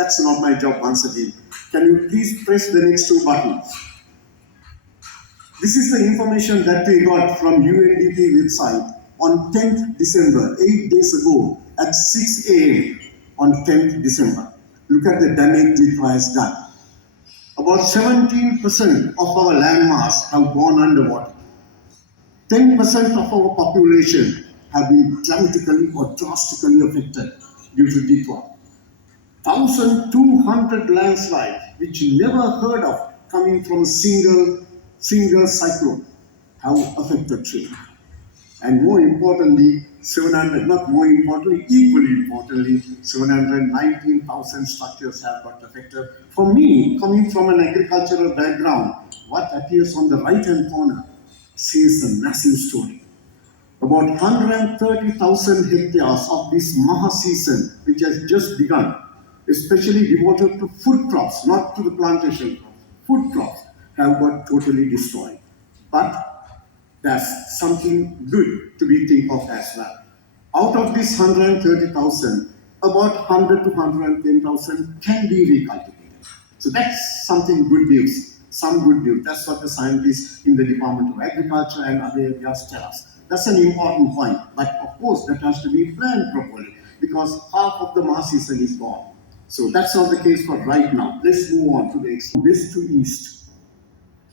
That's not my job once again. Can you please press the next two buttons? This is the information that we got from UNDP website on 10th December, 8 days ago at 6 a.m. on 10th December. Look at the damage it has done. About 17% of our landmass have gone underwater. 10% of our population have been dramatically or drastically affected due to decline. 1,200 landslides, which you never heard of coming from a single cyclone, have affected trade. And more importantly, 700, not more importantly, equally importantly, 719,000 structures have got affected. For me, coming from an agricultural background, what appears on the right-hand corner says a massive story. About 130,000 hectares of this Maha season, which has just begun, especially devoted to food crops, not to the plantation crops, food crops, have got totally destroyed. But that's something good to be think of as well. Out of this 130,000, about 100 to 110,000 can be recultivated. So that's something good news, some good news. That's what the scientists in the Department of Agriculture and other areas tell us. That's an important point. But of course, that has to be planned properly because half of the Maha season is gone. So that's not the case for right now. Let's move on to the next. West to east.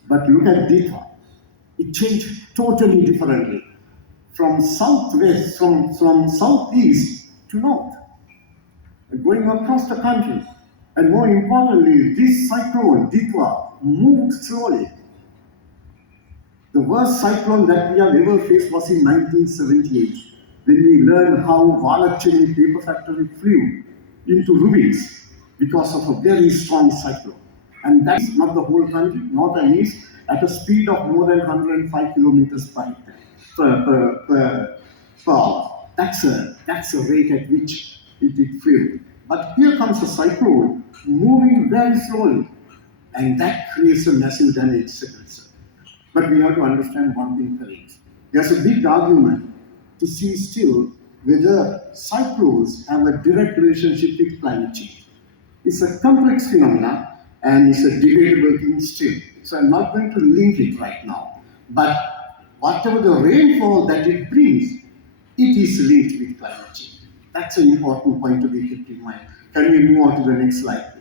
But look at Ditwa. It changed totally differently. From southwest, from southeast to north. Going across the country. And more importantly, this cyclone, Ditwa, moved slowly. The worst cyclone that we have ever faced was in 1978, when we learned how Valachini paper factory flew into ruins because of a very strong cyclone. And that's not the whole country, north and east, at a speed of more than 105 kilometers per hour. That's a rate at which it flew. But here comes a cyclone moving very slowly, and that creates a massive damage. But we have to understand one thing correct. There's a big argument to see still whether cyclones have a direct relationship with climate change. It's a complex phenomenon and it's a debatable thing still. So I'm not going to link it right now. But whatever the rainfall that it brings, it is linked with climate change. That's an important point to be kept in mind. Can we move on to the next slide?